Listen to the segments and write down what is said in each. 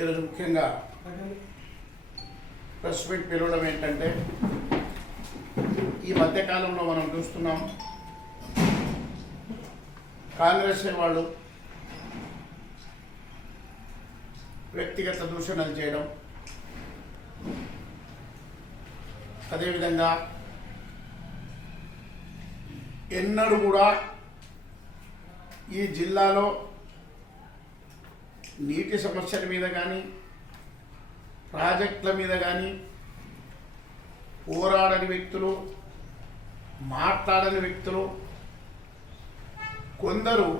ఈరోజు ముఖ్యంగా press meet పిలవడం ఏంటంటే ఈ మధ్యకాలంలో మనం చూస్తున్నాం కాంగ్రెస్ వాళ్ళు వ్యక్తిగత దూషణలు చేయడం అదేవిధంగా ఎన్నడూ కూడా ఈ జిల్లాలో నీటి సమస్యల మీద కానీ ప్రాజెక్టుల మీద కానీ పోరాడని వ్యక్తులు మాట్లాడని వ్యక్తులు కొందరు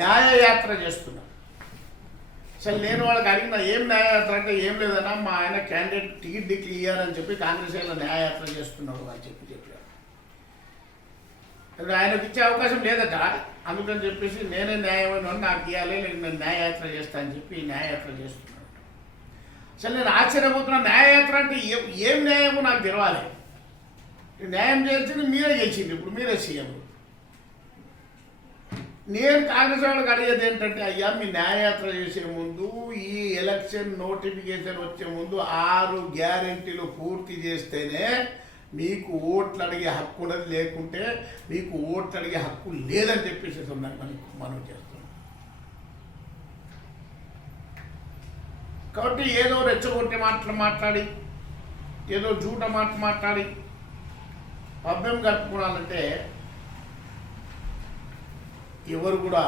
న్యాయయాత్ర చేస్తున్నారు. అసలు నేను వాళ్ళకి అడిగిన ఏం న్యాయయాత్ర అంటే ఏం లేదన్నా మా ఆయన క్యాండిడేట్ టికెట్ డిక్లేర్ అని చెప్పి కాంగ్రెస్ వాళ్ళు న్యాయయాత్ర చేస్తున్నాడు అని చెప్పి చెప్పారు. ఆయనకు ఇచ్చే అవకాశం లేదట. అందుకని చెప్పేసి నేనే న్యాయమైన నాకు ఇవ్వాలి లేదు నేను న్యాయయాత్ర చేస్తా అని చెప్పి న్యాయయాత్ర చేస్తున్నాడు. అసలు నేను ఆశ్చర్యపోతున్నా న్యాయయాత్ర అంటే ఏం న్యాయమో నాకు తెలవాలి. న్యాయం చేయాల్సింది మీరే గెలిచింది ఇప్పుడు మీరే సీఎం. నేను కాంగ్రెస్ వాళ్ళకి అడిగేది ఏంటంటే అయ్యా మీ న్యాయయాత్ర చేసే ముందు ఈ ఎలక్షన్ నోటిఫికేషన్ వచ్చే ముందు ఆరు గ్యారెంటీలు పూర్తి చేస్తేనే మీకు ఓట్లు అడిగే హక్కు ఉన్నది లేకుంటే మీకు ఓట్లు అడిగే హక్కు లేదని చెప్పేసి ఉన్నాను మనం చేస్తున్నాం. కాబట్టి ఏదో రెచ్చగొట్టే మాటలు మాట్లాడి ఏదో జూట మాట మాట్లాడి పబ్బెం కట్టుకోవాలంటే ఎవరు కూడా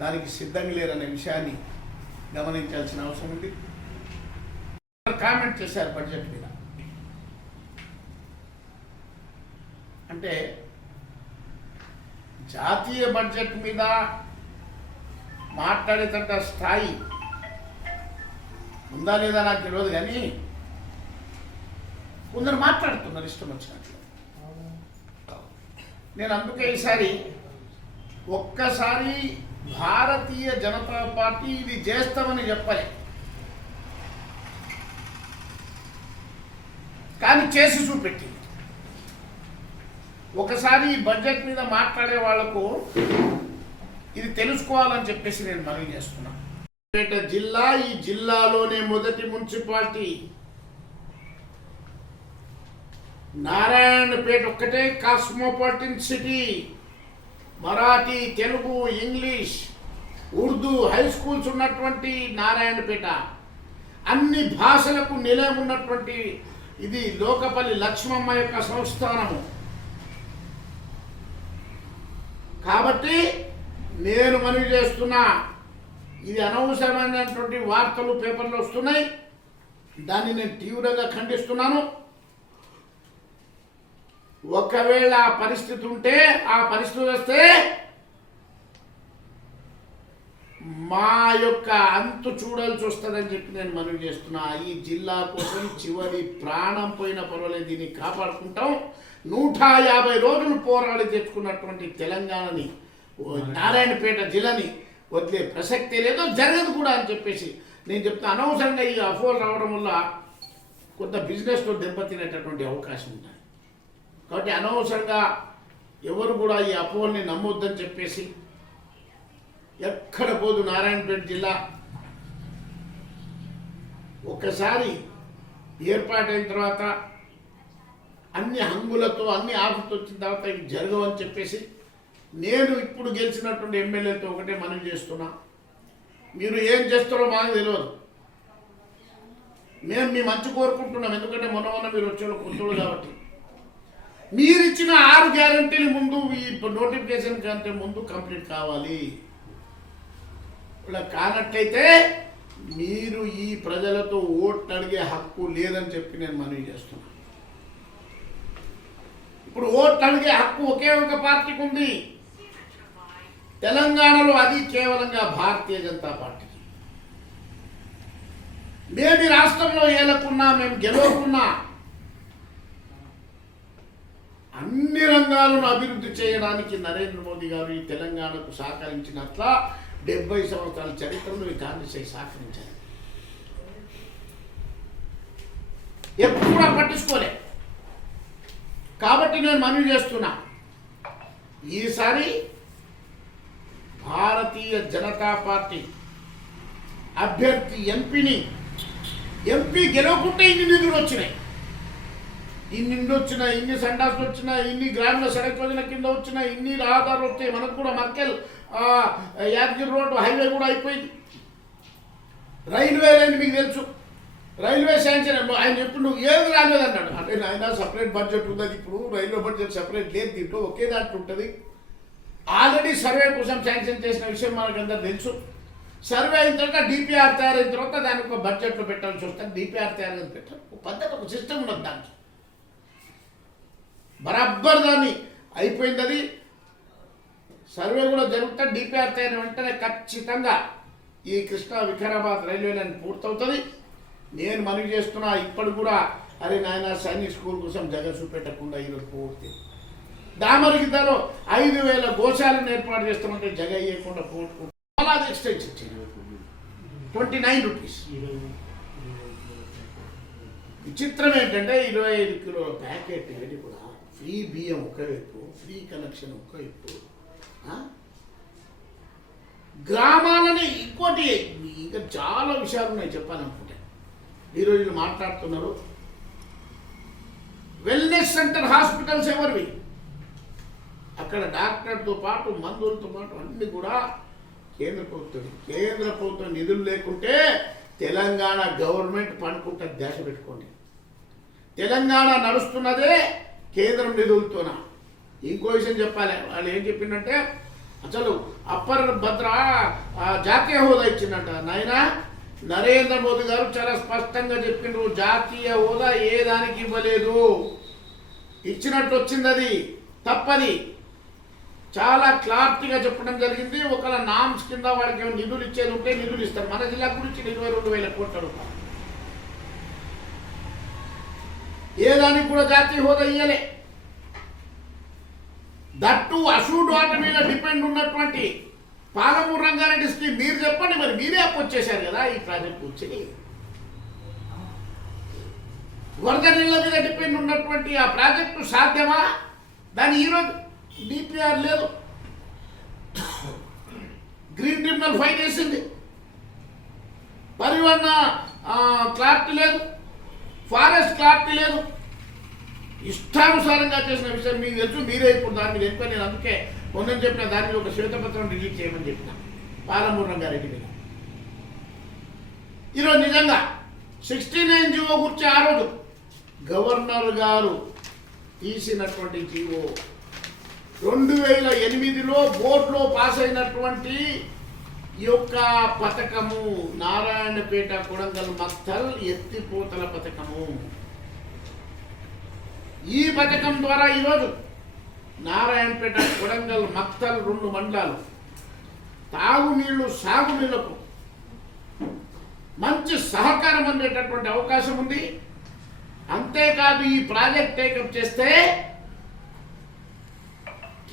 దానికి సిద్ధంగా లేరనే విషయాన్ని గమనించాల్సిన అవసరం ఉంది. కామెంట్ చేశారు బడ్జెట్ మీద. అంటే జాతీయ బడ్జెట్ మీద మాట్లాడేటంత స్థాయి ఉందా లేదా నాకు తెలియదు కానీ కొందరు మాట్లాడుతున్నారు ఇష్టం వచ్చినట్లు. నేను అందుకే ఈసారి ఒక్కసారి భారతీయ జనతా పార్టీ ఇది చేస్తామని చెప్పలే. కానీ చేసి చూపెట్టింది ఒకసారి ఈ బడ్జెట్ మీద మాట్లాడే వాళ్ళకు ఇది తెలుసుకోవాలని చెప్పేసి నేను మనవి చేస్తున్నా. జిల్లా ఈ జిల్లాలోనే మొదటి మున్సిపాలిటీ. నారాయణపేట ఒక్కటే cosmopolitan city. Marathi Telugu English Urdu high schools ఉన్నటువంటి నారాయణపేట. అన్ని భాషలకు నిలయం ఉన్నటువంటి ఇది లోకపల్లి లక్ష్మమ్మ యొక్క సంస్థానము. కాబట్టి నేను మనవి చేస్తున్నా ఇది అనవసరమైనటువంటి వార్తలు పేపర్లు వస్తున్నాయి. దాన్ని నేను తీవ్రంగా ఖండిస్తున్నాను. ఒకవేళ ఆ పరిస్థితి ఉంటే ఆ పరిస్థితి వస్తే మా యొక్క అంతు చూడాల్సి వస్తుందని చెప్పి నేను మనవి చేస్తున్నా. ఈ జిల్లా కోసం చివరి ప్రాణం పోయిన పర్వాలేదు. దీన్ని కాపాడుకుంటాం. నూట యాభై రోజులు పోరాడి తెచ్చుకున్నటువంటి తెలంగాణని నారాయణపేట జిల్లాని వదిలే ప్రసక్తి లేదో జరగదు కూడా అని చెప్పేసి నేను చెప్తా. అనవసరంగా ఈ అఫోలు రావడం వల్ల కొంత బిజినెస్లో దెబ్బతినేటటువంటి అవకాశం ఉంటుంది. కాబట్టి అనవసరంగా ఎవరు కూడా ఈ అపోహల్ని నమ్మొద్దని చెప్పేసి ఎక్కడ పోదు నారాయణపేట జిల్లా. ఒక్కసారి ఏర్పాటైన తర్వాత అన్ని హంగులతో అన్ని ఆఫీస్ వచ్చిన తర్వాత ఇవి జరగవని చెప్పేసి నేను ఇప్పుడు గెలిచినటువంటి ఎమ్మెల్యేతో ఒకటే మనం చేస్తున్నా. మీరు ఏం చేస్తారో మాకు తెలియదు. మేము మీ మంచి కోరుకుంటున్నాం ఎందుకంటే మొన్న మొన్న మీరు వచ్చేవాళ్ళు కొత్తోళ్ళు కాబట్టి. మీరు ఇచ్చిన ఆరు గ్యారంటీల ముందు ఈ నోటిఫికేషన్ కంటే ముందు కంప్లీట్ కావాలి. కానట్లయితే మీరు ఈ ప్రజలతో ఓట్లు అడిగే హక్కు లేదని చెప్పి నేను మనవి చేస్తున్నా. ఇప్పుడు ఓట్లు అడిగే హక్కు ఒకే ఒక పార్టీకి ఉంది. తెలంగాణలో అది కేవలంగా భారతీయ జనతా పార్టీ. మేము రాష్ట్రంలో ఏలకున్నా మేము గెలవకున్నా అన్ని రంగాలను అభివృద్ధి చేయడానికి నరేంద్ర మోదీ గారు ఈ తెలంగాణకు సహకరించినట్ల డెబ్బై సంవత్సరాల చరిత్రలో ఈ కాంగ్రెస్ అయి సహకరించారు ఎప్పుడు పట్టించుకోలే. కాబట్టి నేను మనవి చేస్తున్నా. ఈసారి భారతీయ జనతా పార్టీ అభ్యర్థి ఎంపీని ఎంపీ గెలవకుంటే ఇన్ని నిధులు వచ్చినాయి. ఇన్ని ఇండ్లు వచ్చినాయి ఇన్ని సండాస్ వచ్చినాయి ఇన్ని గ్రామీణ సడక్ యోజన కింద వచ్చినాయి ఇన్ని రహదారులు వస్తాయి మనకు కూడా మర్కెల్. యాదగిరి రోడ్డు హైవే కూడా అయిపోయింది. రైల్వే లైన్ మీకు తెలుసు. రైల్వే శాంక్షన్ ఆయన ఎప్పుడు నువ్వు ఏది రాలేదు అన్నాడు అంటే ఆయన సపరేట్ బడ్జెట్ ఉన్నది ఇప్పుడు రైల్వే బడ్జెట్ సపరేట్ లేదు దీంట్లో ఒకే దాంట్లో ఉంటుంది. ఆల్రెడీ సర్వే కోసం శాంక్షన్ చేసిన విషయం మనకు అందరు తెలుసు. సర్వే అయిన తర్వాత డిపిఆర్ తయారైన తర్వాత దానికి ఒక బడ్జెట్లో పెట్టాల్సి వస్తుంది. డిపిఆర్ తయారైన పెట్టాలి ఒక పద్ధతి ఒక సిస్టమ్ ఉన్నది దానికి బరాబర్ దాన్ని అయిపోయింది అది. సర్వే కూడా జరుగుతా డిపిఆర్ తయారు వెంటనే ఖచ్చితంగా ఈ కృష్ణా వికారాబాద్ రైల్వే లైన్ పూర్తవుతుంది. నేను మనవి చేస్తున్నా ఇప్పుడు కూడా అరే నాయన సైనిక్ స్కూల్ కోసం జగ చూపెట్టకుండా ఈరోజు పూర్తి. దామరిగిద్దలో ఐదు వేల గోశాలను ఏర్పాటు చేస్తామంటే జగ ఇవ్వకుండా పోగొట్టుకుంటాం ఎక్స్టెన్స్ ఇచ్చింది ట్వంటీ నైన్ రూపీస్ విచిత్రం ఏంటంటే ఇరవై ఐదు కిలోల ప్యాకెట్ ఏంటి కూడా ఫ్రీ బియ్యం ఒకవైపు ఫ్రీ కనెక్షన్ ఒకవైపు గ్రామాలని ఇంకోటి ఇంకా చాలా విషయాలు ఉన్నాయి చెప్పాలనుకుంటే. ఈరోజు మాట్లాడుతున్నారు. వెల్నెస్ సెంటర్ హాస్పిటల్స్ ఎవరివి? అక్కడ డాక్టర్తో పాటు మందులతో పాటు అన్ని కూడా కేంద్ర ప్రభుత్వం కేంద్ర ప్రభుత్వం నిధులు లేకుంటే తెలంగాణ గవర్నమెంట్ పనుకుంటే దేశ పెట్టుకోండి. తెలంగాణ నడుస్తున్నదే కేంద్రం నిధులతోనా? ఇంకో విషయం చెప్పాలి. వాళ్ళు ఏం చెప్పిందంటే అసలు అప్పర్ భద్ర ఆ, జాతీయ హోదా ఇచ్చిందంట. నాయన నరేంద్ర మోదీ గారు చాలా స్పష్టంగా చెప్పిండ్రు జాతీయ హోదా ఏ దానికి ఇవ్వలేదు. ఇచ్చినట్టు వచ్చింది అది. తప్పది. చాలా క్లారిటీగా చెప్పడం జరిగింది. ఒకవేళ నామ్స్ కింద వాళ్ళకి నిధులు ఇచ్చేది ఉంటే నిధులు ఇస్తారు. మన జిల్లా గురించి ఇరవై రెండు వేల కోట్ల రూపాయలు. ఏ దానికి కూడా జాతీయ హోదా ఇయ్యలే. దట్టు అసూడ్ వాటర్ మీద డిపెండ్ ఉన్నటువంటి పాలమూరు రంగారెడ్డి స్కీమ్. మీరు చెప్పండి మరి మీరే అప్పొచ్చేశారు కదా ఈ ప్రాజెక్ట్ వచ్చి వరద నీళ్ళ మీద డిపెండ్ ఉన్నటువంటి ఆ ప్రాజెక్టు సాధ్యమా? దాని ఈరోజు డిపిఆర్ లేదు. గ్రీన్ ట్రిబ్యునల్ ఫైన్ వేసింది పరివహన క్లారిటీ లేదు. ఫారెస్ట్ క్లారిటీ లేదు. ఇష్టానుసారంగా చేసిన విషయం మీకు తెలుసు మీరే ఇప్పుడు దాని మీద ఎక్కువ నేను అందుకే మొన్న చెప్పిన దాని మీద ఒక శ్వేతపత్రం రిలీజ్ చేయమని చెప్పిన పాలమూరు రంగారెడ్డి మీద. ఈరోజు నిజంగా సిక్స్టీ నైన్ జీవో గురించి ఆ రోజు గవర్నర్ గారు తీసినటువంటి జీవో రెండు వేల ఎనిమిదిలో బోర్డులో పాస్ అయినటువంటి ఈ యొక్క పథకము నారాయణపేట కొడంగల్ మత్తల్ ఎత్తిపోతల పథకము. ఈ పథకం ద్వారా ఈరోజు నారాయణపేట కొడంగల్ మక్తల్ రెండు మండలాలు తాగునీళ్ళు సాగునీళ్ళకు మంచి సహకారం అందేటటువంటి అవకాశం ఉంది. అంతేకాదు ఈ ప్రాజెక్ట్ టేకప్ చేస్తే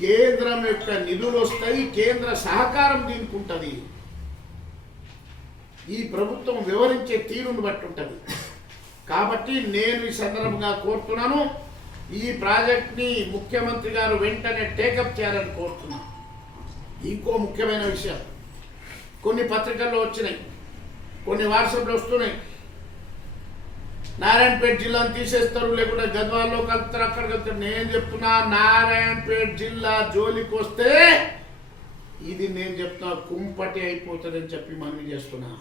కేంద్రం యొక్క నిధులు వస్తాయి కేంద్ర సహకారం దీనికి ఉంటుంది ఈ ప్రభుత్వం వివరించే తీరును బట్టి ఉంటుంది. కాబట్టి నేను ఈ సందర్భంగా కోరుతున్నాను. ఈ ప్రాజెక్ట్ని ముఖ్యమంత్రి గారు వెంటనే టేకప్ చేయాలని కోరుతున్నాను ఇంకో ముఖ్యమైన విషయం. కొన్ని పత్రికల్లో వచ్చినాయి. కొన్ని వాట్సాప్లో వస్తున్నాయి. నారాయణపేట జిల్లాను తీసేస్తారు లేకుంటే గద్వాల్లో కలుపుతారు అక్కడ కలుపుతారు. నేను చెప్తున్నా నారాయణపేట జిల్లా జోలికి వస్తే ఇది నేను చెప్తున్నా కుంపటి అయిపోతుందని చెప్పి మనవి చేస్తున్నా.